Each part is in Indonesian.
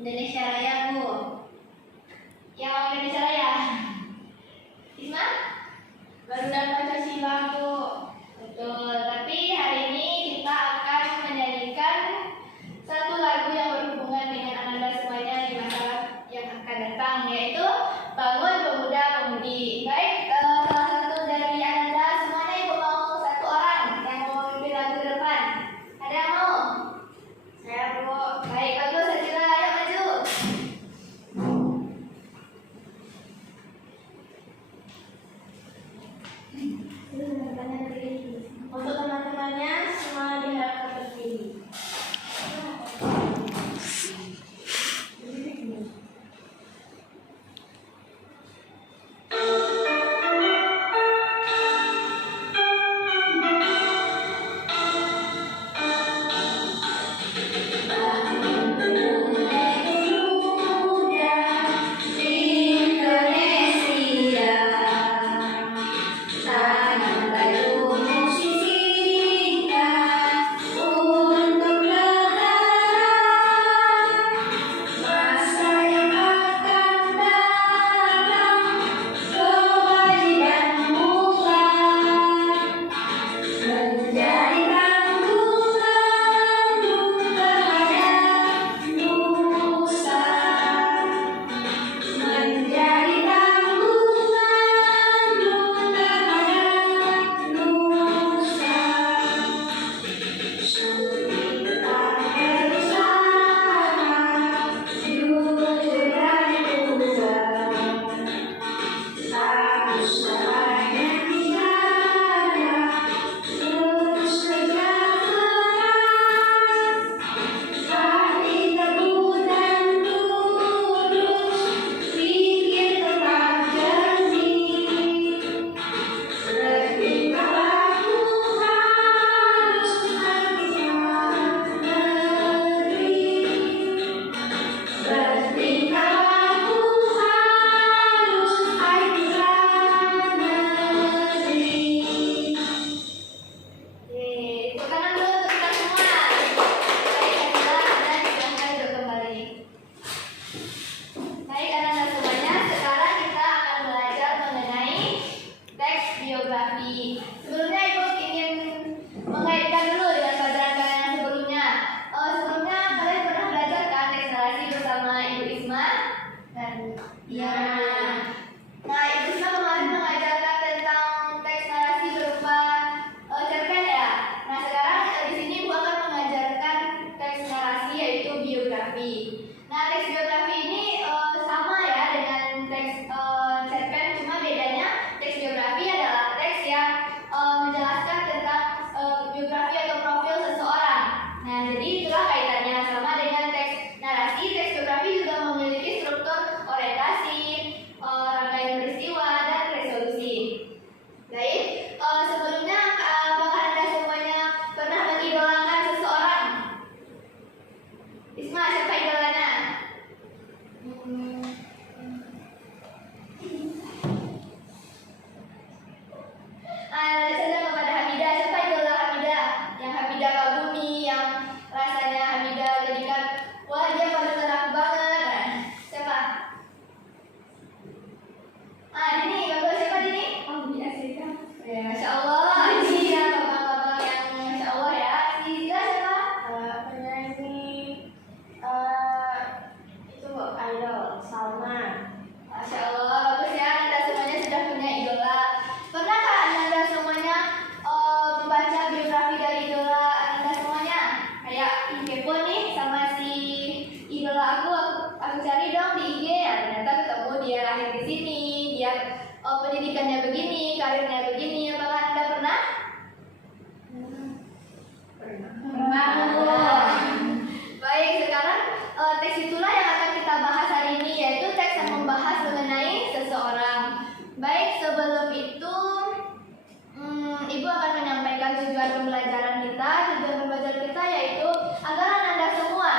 Indonesia Raya, Bu. Yang mau Indonesia Raya? Isma? Baru dan Pancasila, Bu. Betul, tapi hari ini kita akan menyanyikan satu lagu yang berhubungan dengan Ananda semuanya di masa yang akan datang, yaitu Bangun Pemuda Pemudi. Baik, salah satu dari Ananda semuanya Ibu mau satu orang yang mau memimpin lagu ke depan. Ada yang mau? Saya, Bu. Baik, bagus, Sajila, ayo maju. Untuk teman-temannya semua diharapkan berdiri. Sebelumnya Ibu ingin mengaitkan dulu dengan pelajaran kalian yang sebelumnya. Sebelumnya kalian pernah belajar kan teks narasi bersama Ibu Isma? Dan ya. Nah, Ibu Isma kemarin mengajarkan tentang teks narasi berupa cerpen ya. Nah, sekarang di sini Ibu akan mengajarkan teks narasi yaitu biografi. Nah, teks biografi ini sama ya dengan teks cerpen, cuma bedanya teks biografi adalah teks yang menjelaskan tentang biografi atau profil seseorang. Nah, jadi itulah kaitannya sama dengan teks narasi. Teks biografi juga memiliki struktur orientasi, rangkaian peristiwa, dan resolusi. Baik, sebelumnya apakah Anda semuanya pernah mengidolakan seseorang? Isma, siapa idolanya? Nanti saja kepada Hamidah. Siapa idola Hamidah? Yang Hamidah kagumi, yang rasanya Hamidah jadikan wah dia paling enak banget. Nah, siapa? Dini, bagus siapa Dini? Oh, Dini Asika. Ya, Masya Allah. Ini ya bapak-bapak yang Masya Allah ya. Si Zila siapa? Penyanyi itu idol Salma. Masya Allah, bagus ya. Anda semuanya sudah punya idola. Pernahkah Anda semuanya membaca biografi dari idola Anda semuanya? Kayak kepo nih sama si idola aku cari dong di IG ya, ternyata ketemu dia lahir di sini, dia pendidikannya begini, karirnya begini. Apakah Anda pernah? Pernah. Baik, sekarang teks itulah yang akan kita bahas hari ini, yaitu teks yang membahas mengenai seseorang. Baik, sebelum itu Ibu akan menyampaikan tujuan pembelajaran kita. Tujuan pembelajaran kita yaitu agar Anda semua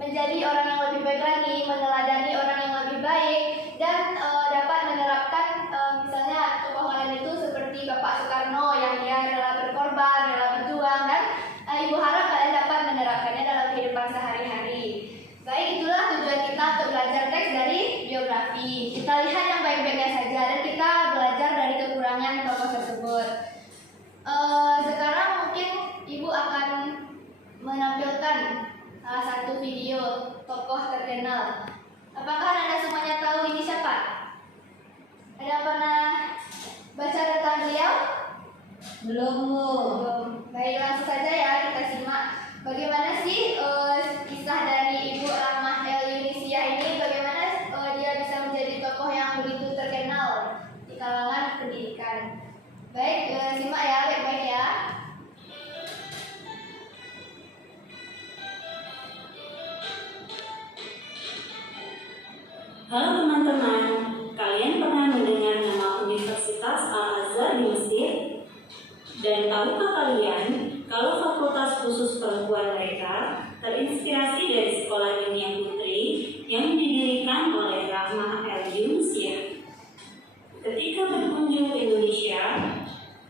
menjadi orang yang lebih baik lagi, meneladani orang yang lebih baik, dan dapat menerapkan misalnya tokoh kalian itu seperti Bapak Soekarno yang dia rela berkorban, rela berjuang, dan Ibu harap kalian dapat menerapkannya dalam kehidupan sehari-hari. Baik, itu kita lihat yang baik-baiknya saja dan kita belajar dari kekurangan tokoh tersebut. Sekarang mungkin Ibu akan menampilkan salah satu video tokoh terkenal. Apakah Anda semuanya tahu ini siapa? Ada yang pernah baca tentang beliau? Belum. Baik, langsung saja ya kita simak. Bagaimana sih kisah dari Ibu Rahmah El Yunisiah ini? Bagaimana dia bisa menjadi tokoh yang begitu terkenal di kalangan pendidikan? Baik, simak ya baik-baik ya. Halo teman-teman, kalian pernah mendengar nama Universitas Al-Azhar di Mesir? Dan tahukah kalian kalau fakultas khusus perempuan mereka terinspirasi dari sekolah dunia putri yang didirikan oleh Rahmah El Yunisiah? Ketika berkunjung ke Indonesia,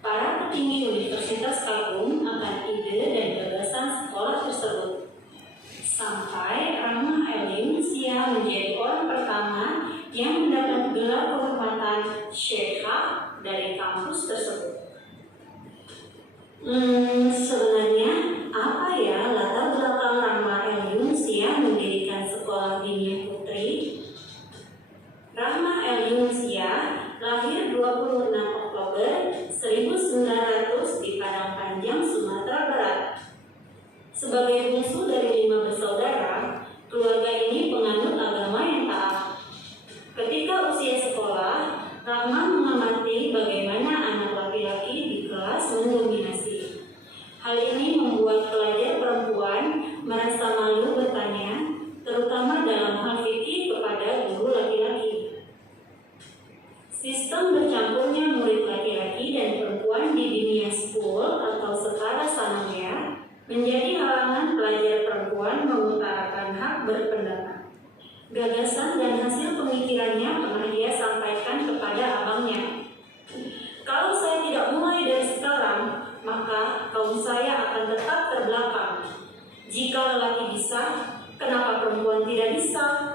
para petinggi universitas kagum akan ide dan gagasan sekolah tersebut. Sampai Rahmah El Yunisiah menjadi orang pertama yang mendapat gelar kehormatan Syekhah dari kampus tersebut. Sebenarnya apa ya latar belakang Rahmah El Yunisiah mendirikan sekolah dunia putri? Rahmah El Yunisiah lahir 26 Oktober 1900 di Padang Panjang, Sumatera Barat. Sebagai bungsu dari 5 bersaudara, keluarga ini penganut agama yang taat. Ketika usia sekolah, Rahmah mengamati bagaimana anak laki-laki di kelas mendominasi. Hal ini membuat pelajar perempuan merasa malu bertanya, terutama dalam hal fikih kepada guru laki-laki. Sistem bercampurnya murid laki-laki dan perempuan di dunia school atau setara sanawiyah menjadi halangan pelajar perempuan mengutarakan hak berpendapat. Gagasan dan hasil pemikirannya pernah dia sampaikan kepada abangnya. Kalau saya tidak mulai dari sekarang, maka kaum saya akan tetap terbelakang. Jika lelaki bisa, kenapa perempuan tidak bisa?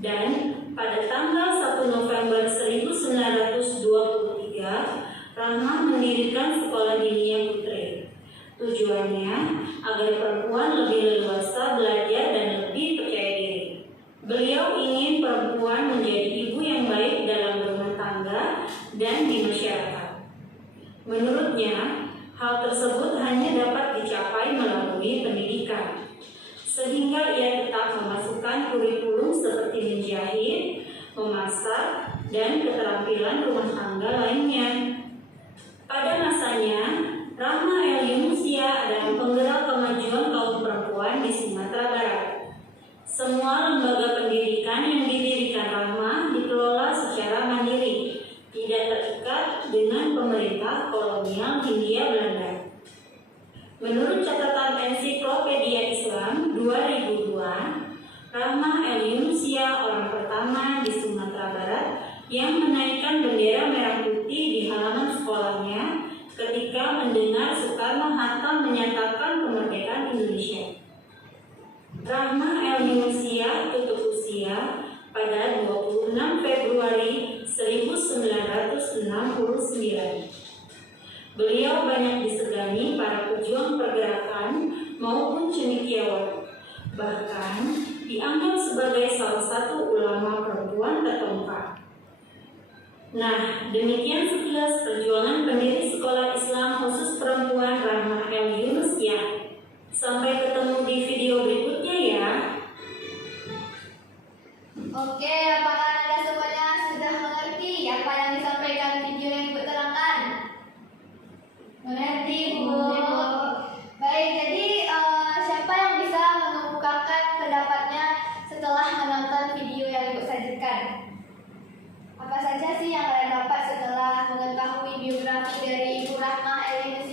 Dan pada tanggal 1 November 1923, Rahmah mendirikan sekolah dunia putri. Tujuannya agar perempuan lebih leluasa belajar dan lebih percaya diri. Beliau ingin perempuan menjadi ibu yang baik dalam rumah tangga dan di masyarakat. Menurutnya, hal tersebut hanya dapat dicapai melalui pendidikan, sehingga ia tetap memasukkan kurikulum seperti menjahit, memasak, dan keterampilan rumah tangga lainnya. Pada masanya, Rahmah El Yunisiah adalah penggerak kemajuan kaum perempuan di Sumatera Barat. Semua lembaga pendidikan yang didirikan Rahmah dikelola secara mandiri, tidak terikat dengan pemerintah kolonial Hindia Belanda. Menurut catatan Ensiklopedia Islam 2002, Rahmah El Yunisiah orang pertama di Sumatera Barat yang menaikkan bendera merah putih di halaman sekolahnya ketika mendengar Soekarno-Hatta menyatakan kemerdekaan Indonesia. Rahmah El Yunisiah tutup usia pada 26 Februari 1969. Beliau banyak disegani para pejuang pergerakan maupun cendekiawan, bahkan dianggap sebagai salah satu ulama perempuan terkemuka. Nah, demikian sekilas perjuangan pendiri sekolah Islam khusus perempuan Rahmah El Yunisiah. Sampai ketemu di video berikutnya ya. Oke, apakah Anda semuanya sudah mengerti apa yang disampaikan video yang Ibu terangkan? Mengerti, Bu? Baik, jadi siapa yang bisa mengemukakan pendapatnya setelah menonton video yang Ibu sajikan? Apa saja sih yang kalian dapat setelah mengetahui biografi dari Ibu Rahmah El Yunisiah?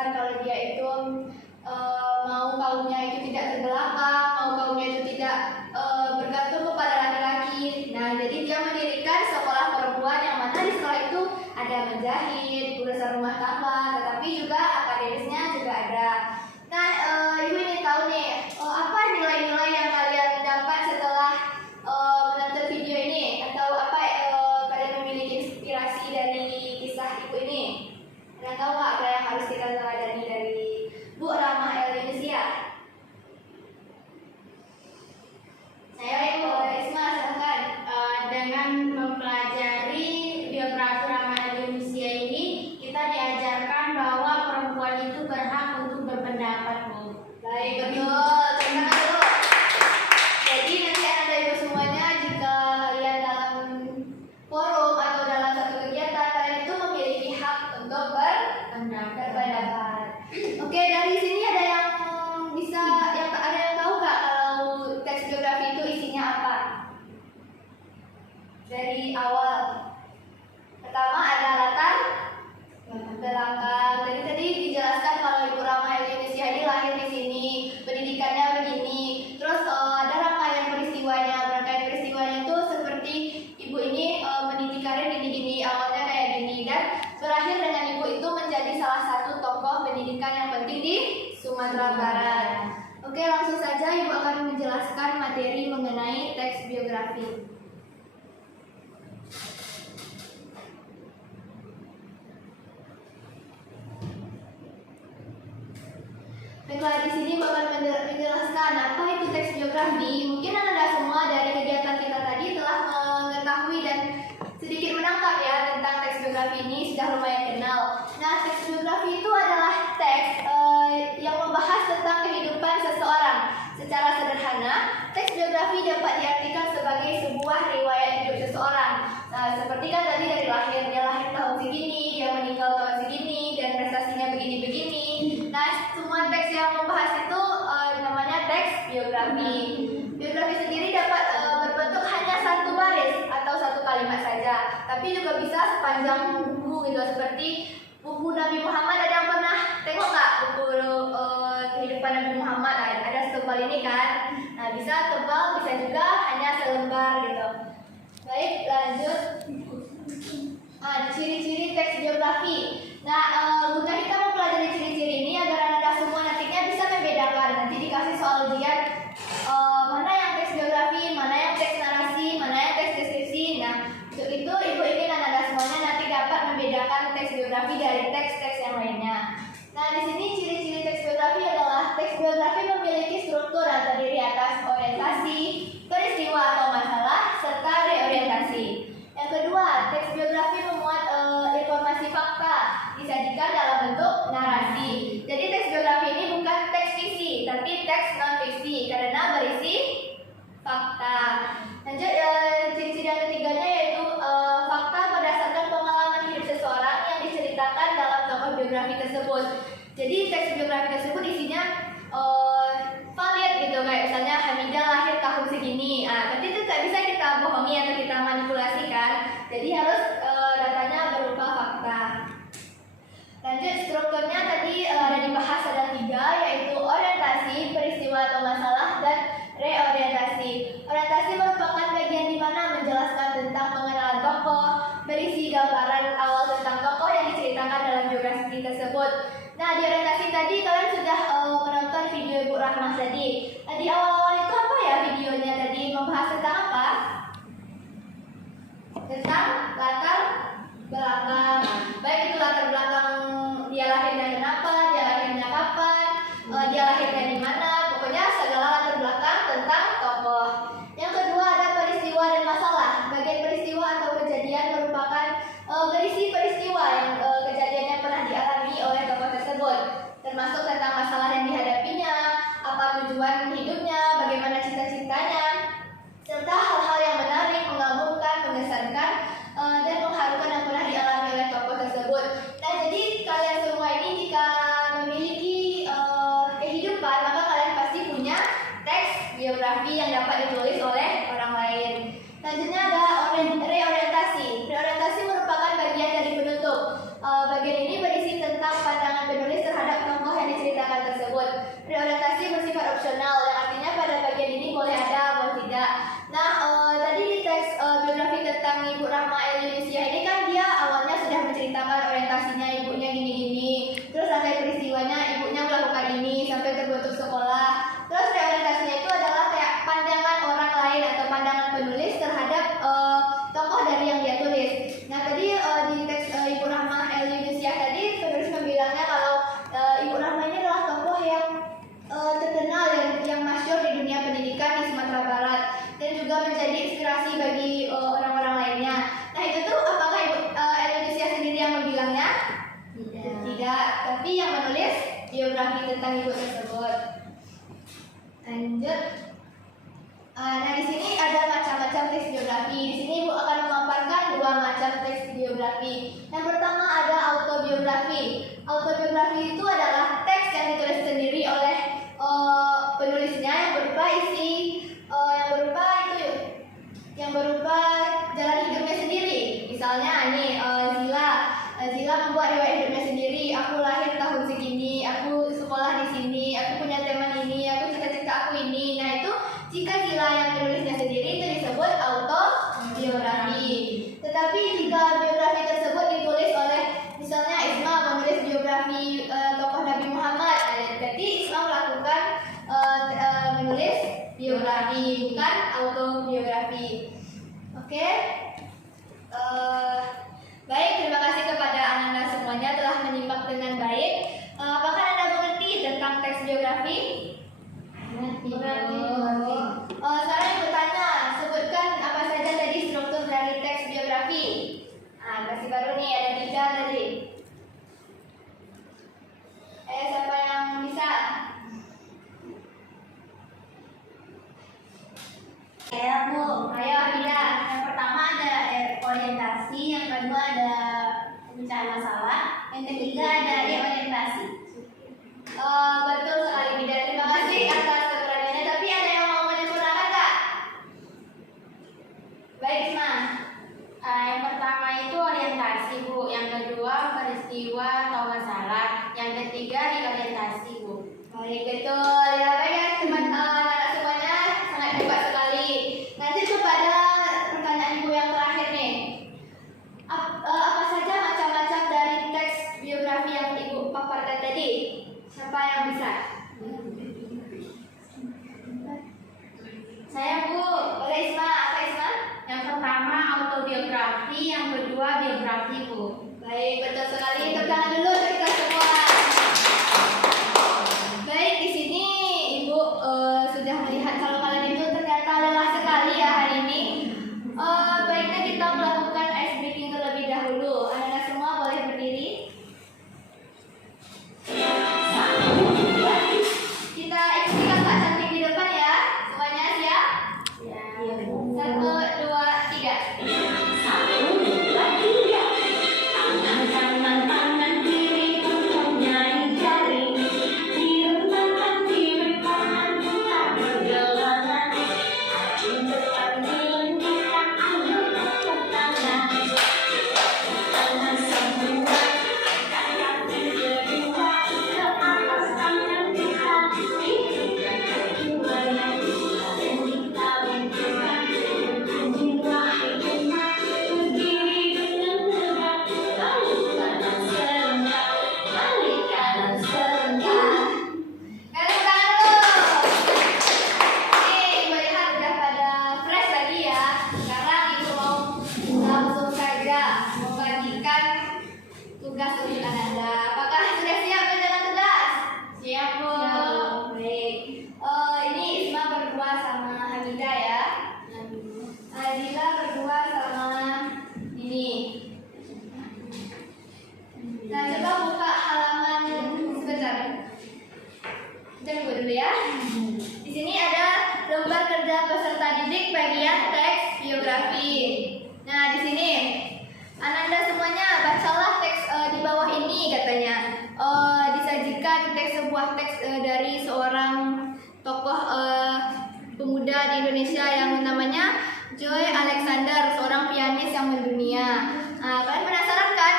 menjelaskan kalau dia itu mau kaumnya itu tidak terbelakang, mau kaumnya itu tidak bergantung kepada laki-laki. Nah, jadi dia mendirikan sekolah perempuan yang mana di sekolah itu ada menjahit, urusan rumah tangga, tetapi juga akademisnya juga ada. Nah, ibu ingin tahu nih, apa nilai-nilai yang kalian dapat setelah menonton video ini, atau apa kalian memiliki inspirasi dari kisah ibu ini? Kalian tahu nggak apa yang harus kita teladani dari Bu Rahmah El Yunusiyah? Saya Ibu Isma, silahkan. Dengan mempelajari biografi Rahmah El Yunusiyah ini, kita diajarkan bahwa perempuan itu berhak untuk berpendapat, Bu. Baik, betul. Terima kasih, Bu. Jadi nanti anak ibu semuanya, jika kalian dalam forum atau dalam satu kegiatan, kalian itu memiliki hak untuk berpendapat. Oke, dari sini ada yang bisa, ada yang tahu nggak kalau teks biografi itu isinya apa? Dari awal, pertama ada latar belakang. Jadi tadi dijelaskan kalau Ibu Rahmah El Yunusiyah ini lahir di sini, pendidikannya begini. Terus ada rangkaian peristiwanya. Rangkaian peristiwanya itu seperti ibu ini mendidik karir gini-gini, awalnya kayak gini, dan berakhir dengan ibu itu menjadi salah satu tokoh pendidikan yang penting di Sumatera Barat. Oke, langsung saja ibu akan menjelaskan materi mengenai teks biografi. Baiklah, di sini bakal menjelaskan apa itu teks biografi. Mungkin Anda semua dari kegiatan kita tadi telah mengetahui dan sedikit menangkap ya tentang teks biografi ini, sudah lumayan kenal. Nah, teks biografi itu adalah teks yang membahas tentang kehidupan seseorang. Secara sederhana, teks biografi dapat diartikan sebagai sebuah riwayat hidup seseorang. Nah, seperti kan tadi dari lahir, dia lahir tahun segini, dia meninggal tahun segini, dan prestasinya begini-begini. Nah, semua teks yang membahas itu namanya teks biografi. Biografi sendiri dapat berbentuk hanya satu baris atau satu kalimat saja, tapi juga bisa sepanjang buku gitu, seperti buku Nabi Muhammad. Ada yang pernah tengok nggak buku kehidupan Nabi Muhammad? Ada setebal ini kan? Nah, bisa tebal, bisa juga hanya selembar gitu. Baik, lanjut. Ciri-ciri teks biografi. Nah, guna kita mempelajari ciri-ciri ini agar Anda semua nantinya bisa membedakan. Nanti dikasih soal ujian mana yang teks biografi, mana yang teks narasi, mana yang teks deskripsi. Nah, untuk itu ibu ingin Anda semuanya nanti dapat membedakan teks biografi dari teks-teks yang lainnya. Nah, di sini ciri-ciri teks biografi adalah teks biografi memiliki struktur yang terdiri atas orientasi, peristiwa atau masalah, serta reorientasi. Yang kedua, teks biografi memuat informasi fakta disajikan dalam bentuk narasi. Jadi teks biografi ini bukan teks fiksi, tapi teks non-fiksi karena berisi fakta. Lanjut, ciri-ciri yang ketiganya yaitu fakta berdasarkan pengalaman hidup seseorang yang diceritakan dalam tokoh biografi tersebut. Jadi teks biografi tersebut isinya valid gitu, kayak misalnya Hamidah lahir tahun segini. Nanti itu tak bisa kita bohongi atau kita manipulasikan. Jadi harus datanya berupa fakta. Lanjut, strukturnya tadi ada dibahas, ada 3, yaitu orientasi, peristiwa atau masalah, dan reorientasi. Orientasi merupakan bagian di mana menjelaskan tentang pengenalan tokoh, berisi gambaran awal tentang tokoh yang diceritakan dalam biografi tersebut. Nah, di orientasi tadi kalian sudah menonton video Ibu Rahmah tadi. Di awal-awal itu apa ya videonya tadi? Membahas tentang apa? Tentang latar belakang. Baik itu latar belakang dia lahirnya kenapa, dia lahirnya kapan, dia lahirnya di mana, pokoknya segala latar belakang tentang tokoh. Yang kedua ada peristiwa dan masalah. Bagian peristiwa atau kejadian merupakan berisi peristiwa yang kejadiannya pernah dialami oleh tokoh tersebut, termasuk tentang masalah yang dihadapinya, apa tujuan hidupnya, bagaimana cita-citanya, serta hal-hal yang menarik, mengagumkan, mengesankan, dan mengharukan yang pernah dialami oleh tokoh tersebut. Nah, jadi kalian semua ini jika memiliki kehidupan, maka kalian pasti punya teks biografi yang dapat ditulis oleh orang lain. Selanjutnya ada reorientasi. Reorientasi merupakan bagian dari penutup. Bagian ini berisi tentang pandangan penulis terhadap kebijakan tersebut. Reorientasi bersifat opsional, yang artinya pada bagian ini boleh ada, boleh tidak. Nah, tadi di teks biografi tentang Ibu Rahma El Yunusiyah ini kan dia awalnya sudah menceritakan orientasinya ibunya gini-gini, terus sampai peristiwanya ibunya melakukan ini sampai terbentuk sekolah. Terus reorientasinya itu adalah kayak pandangan orang lain atau pandangan penulis terhadap tokoh dari yang dia tulis. Nah, tadi di teks Ibu Rahma El Yunusiyah tadi penulis membilangnya kalau Ibu Rahma ini adalah tokoh yang terkenal dan yang masyhur di dunia pendidikan di Sumatera Barat dan juga menjadi inspirasi bagi orang-orang lainnya. Nah, itu tuh apakah Ibu El Yunusiyah sendiri yang membilangnya? Tidak, tapi yang menulis biografi tentang ibu tersebut. Lanjut. Nah, di sini ada macam-macam teks biografi. Di sini Ibu akan memaparkan dua macam teks biografi. Yang pertama ada autobiografi. Autobiografi itu adalah teks yang ditulis sendiri oleh penulisnya yang berupa yang berupa jalan hidupnya sendiri. Misalnya nih Zila membuat riwayat hidupnya sendiri. Aku lahir tahun segini, aku sekolah di sini, aku punya teman ini, aku cita-cita aku ini. Nah, itu jika Zila yang menulisnya sendiri itu disebut autobiografi. Tetapi jika biografi tersebut ditulis oleh misalnya Isma menulis biografi tokoh Nabi Muhammad, jadi Isma melakukan menulis biografi bukan autobiografi. Oke. Baik, terima kasih kepada anak-anak semuanya telah menyimak dengan baik. Apakah Anda mengerti tentang teks biografi? Mengerti. Sekarang Ibu tanya, sebutkan apa saja tadi struktur dari teks biografi. Versi baru nih, ada 3 tadi. Siapa yang bisa? Ya, Bu. Ayo, Amida. Yang pertama ada orientasi, yang kedua ada pemecahan masalah, yang ketiga ada reorientasi. Betul sekali, Mida. Terima kasih atas keberaniannya. Tapi ada yang mau menyempurnakan nggak? Baik, Isma. Yang pertama itu orientasi, Bu. Yang kedua peristiwa atau masalah. Yang ketiga reorientasi, Bu. Baik, betul. Ya, baik ya, anak-anak semuanya sangat hebat sekali. Nanti kepada pertanyaan Ibu yang terakhir nih. Apa saja macam-macam dari teks biografi yang Ibu paparkan tadi? Siapa yang bisa? Saya, Bu. Boleh Isma, apa Isma? Yang pertama autobiografi, yang kedua biografi, Bu. Baik, betul sekali. Tepuk tangan dulu untuk kita semua. Baik, di sini Ibu sudah melihat kalau kalian itu ternyata lelah sekali ya hari ini. Baiknya kita melakukan ice breaking terlebih dahulu. Anak-anak semua boleh berdiri. Kita ikuti kakak cantik di depan ya. Semuanya siap? Ya. 1, 2, 3. Satu, dua, tiga. Tangan kanan, tangan kiri, mempunyai jari. Kiri tangan, kiri tangan, kita perjalanan. Maju depan gelenggitan, ambil tepuk tangan. Tangan semua, tangan kedua, ke atas tangan kita. Itu yang kedua yang kita bentukkan. Jiwa hidupnya berdiri dengan tegak, balik kanan serentak, balik kanan serentak. Tepuk tangan dulu. Nih, Ibu lihat udah pada fresh lagi ya. Sekarang Ibu mau langsung saja membagikan tugas untuk Anda. Apakah sudah siap dengan tugas? Siap, Bu. Baik. Ini Isma berdua sama Hamida ya. Adila berdua sama ini. Nah, coba buka halaman sebentar. Tunggu dulu ya. Di sini ada lembar kerja peserta didik bagian teks biografi. Nah, di sini Ananda semuanya bacalah teks di bawah ini katanya. Disajikan sebuah teks dari seorang tokoh pemuda di Indonesia yang namanya Joy Alexander, seorang pianis yang mendunia. Kalian penasaran kan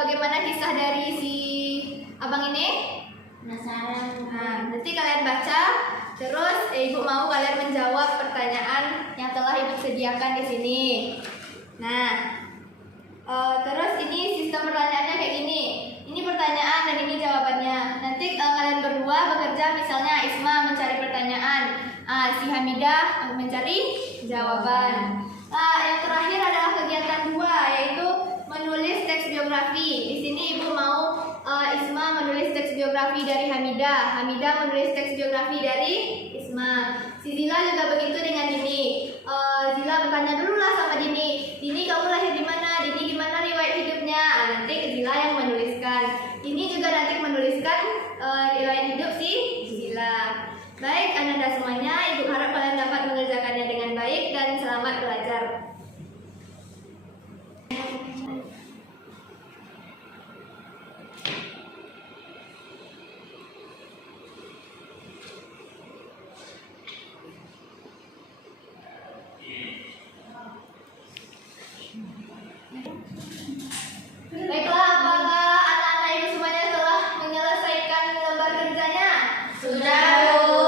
bagaimana kisah dari si abang ini? Penasaran. membaca. Terus Ibu mau kalian menjawab pertanyaan yang telah Ibu sediakan di sini. Nah, terus ini sistem pertanyaannya kayak gini. Ini pertanyaan dan ini jawabannya. Nanti kalian berdua bekerja, misalnya Isma mencari pertanyaan, si Hamidah mencari jawaban. Yang terakhir adalah kegiatan 2, yaitu menulis teks biografi. Di sini Ibu mau Isma menulis teks biografi dari Hamidah, Hamidah menulis teks biografi dari Isma. Si Zila juga begitu dengan Dini. Zila bertanya dulu lah sama Dini, Dini kamu lahir di mana? Dini gimana riwayat hidupnya? Nanti Zila yang menuliskan. Dini juga nanti menuliskan riwayat hidup si Zila. Baik, Ananda semuanya, Ibu harap kalian dapat mengerjakannya dengan baik dan selamat belajar. Baiklah, apakah anak-anak Ibu semuanya telah menyelesaikan lembar kerjanya? Sudah, Bu.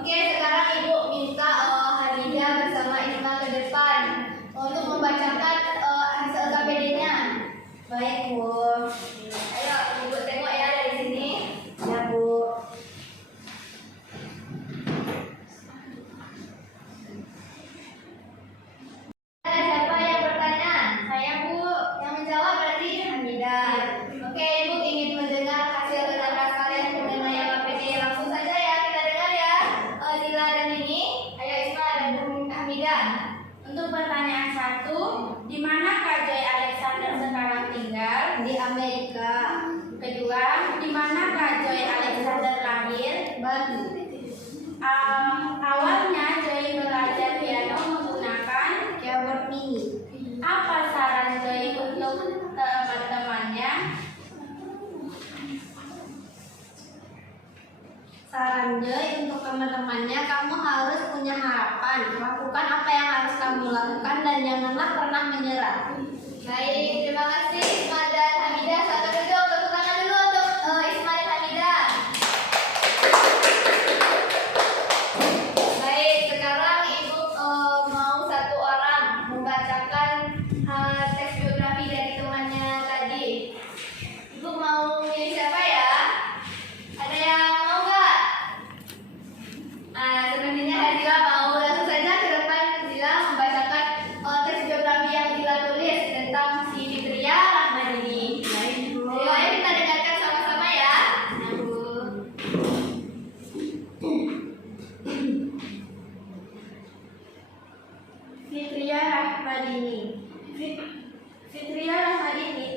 Oke, sekarang Ibu minta Hamidah bersama Isma ke depan untuk membacakan hasil KPD-nya. baik Bu. Ayo, Ibu tengok ya dari sini. Ya Bu. Ada siapa yang bertanya? Saya Bu. Yang menjawab berarti Hamidah. Oke, Ibu ingin mendengar hasil kerja keras kalian mengenai KPD. Langsung saja ya, kita dengar ya. Zila dan Dini. Ayo Isma dan Hamidah. Untuk pertanyaan 1, di mana Kak Joy Alexander sekarang tinggal? Di Amerika. Kedua, di mana Kak Joy Alexander lahir? Bali. Awalnya Joy belajar piano menggunakan Keyboard mini. apa saran Joy untuk teman-temannya? Saran Joy untuk teman-temannya, kamu harus punya harapan. Lakukan apa yang harus kamu lakukan dan janganlah pernah menyerah. Baik, terima kasih Isma dan Hamidah. Satu duduk, tepuk tangan dulu untuk Isma dan Hamidah. Baik, sekarang Ibu mau satu orang membacakan teks biografi dari temannya tadi. Ibu mau milih siapa ya? Ada yang mau nggak? Sepertinya Zila mau. Langsung saja ke depan Zila membacakan teks biografi yang Zila tulis tentang si Fitria Rahmadini. Baik, Bu. Ayo kita dengarkan sama-sama ya. Ya, Bu. Fitria Rahmadini. Fitria Rahmadini.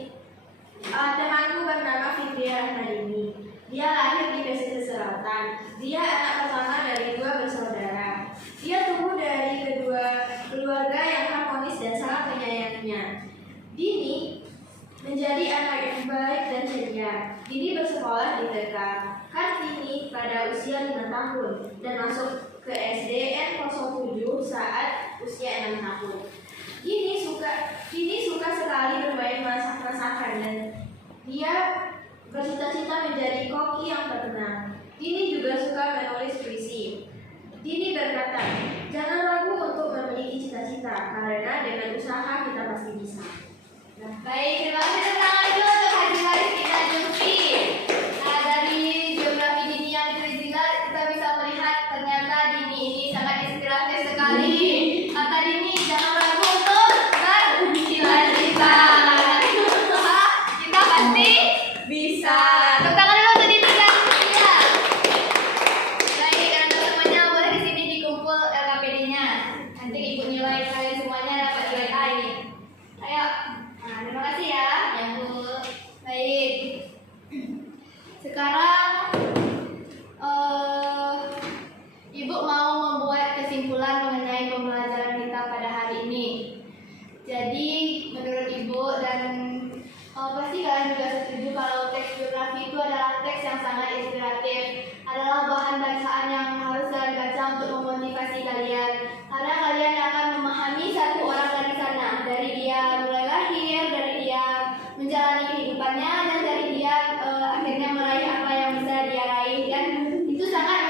Temanku bernama Fitria Rahmadini. Dia lahir di pesisir selatan. Dia anak pertama dari 2 bersaudara. Dia tumbuh dari kedua keluarga yang harmonis dan sangat menyayanginya. Dini menjadi anak yang baik dan ceria. Dini bersekolah di TK Kartini pada usia 5 tahun dan masuk ke SDN 07 saat usia 6 tahun. Dini suka sekali bermain masak-masakan dan dia bercita-cita menjadi koki yang terkenal. Dini juga suka menulis puisi. Dini berkata, jangan ragu untuk memiliki cita-cita, karena dengan usaha kita pasti bisa. Baik, terima kasih tepuk tangan dulu untuk Haji Rizky dan Zulfi. Nah, dari biografi Dini yang ditulis Zila, kita bisa melihat ternyata Dini ini sangat inspiratif sekali. Kata Dini, jangan ragu untuk bercita-cita. Kita pasti bisa. Tepuk tangan dulu untuk Dini dan Zulfi. Baik, teman-temannya boleh di sini dikumpul LKPD-nya. Nanti Ibu nilai kalian semuanya dapat nilai A ini. Ayo. Nah, terima kasih ya. Ya, Bu. Baik. Sekarang Ibu mau membuat kesimpulan mengenai pembelajaran kita pada hari ini. Jadi, menurut Ibu dan pasti kalian juga setuju kalau teks biografi itu adalah teks yang sangat inspiratif, adalah bahan bacaan yang harus kalian baca untuk memotivasi kalian. Karena kalian akan memahami satu orang dari sana, dari dia mulai lahir, dari dia menjalani kehidupannya, dan dari dia akhirnya meraih apa yang bisa dia raih. Dan itu sangat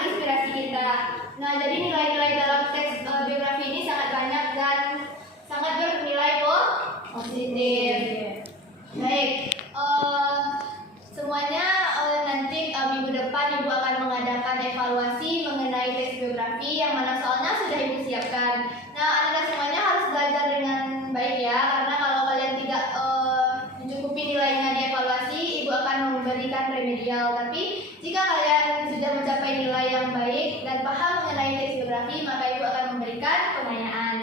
jadi nilai-nilai dalam teks biografi ini sangat banyak dan sangat bernilai positif. Baik, semuanya nanti minggu depan Ibu akan mengadakan evaluasi mengenai tes biografi yang mana soalnya sudah Ibu siapkan. Nah, anak-anak semuanya harus belajar dengan baik ya, karena kalau kalian tidak mencukupi nilainya di evaluasi, Ibu akan memberikan remedial. Tapi jika kalian sudah mencapai nilai yang baik dan paham mengenai tes biografi, maka Ibu akan memberikan pengayaan.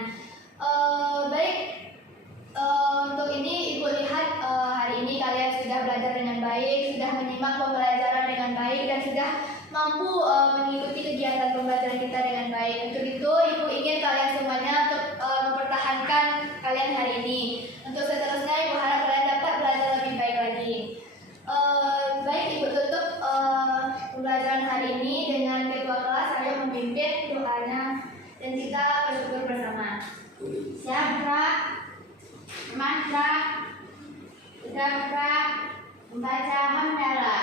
Baik, untuk ini Ibu lihat hari ini kalian sudah belajar dengan baik, sudah menyimak pembelajaran dengan baik, dan sudah mampu mengikuti kegiatan pembelajaran kita dengan baik. Untuk itu Ibu ingin kalian semuanya untuk mempertahankan kalian hari ini. Untuk seterusnya Ibu harap kalian dapat belajar lebih baik lagi. Baik, Ibu tutup pembelajaran hari ini dengan ketua kelas ayo memimpin doanya dan kita bersyukur bersama. Siapa? Masa kita membaca hamdalah.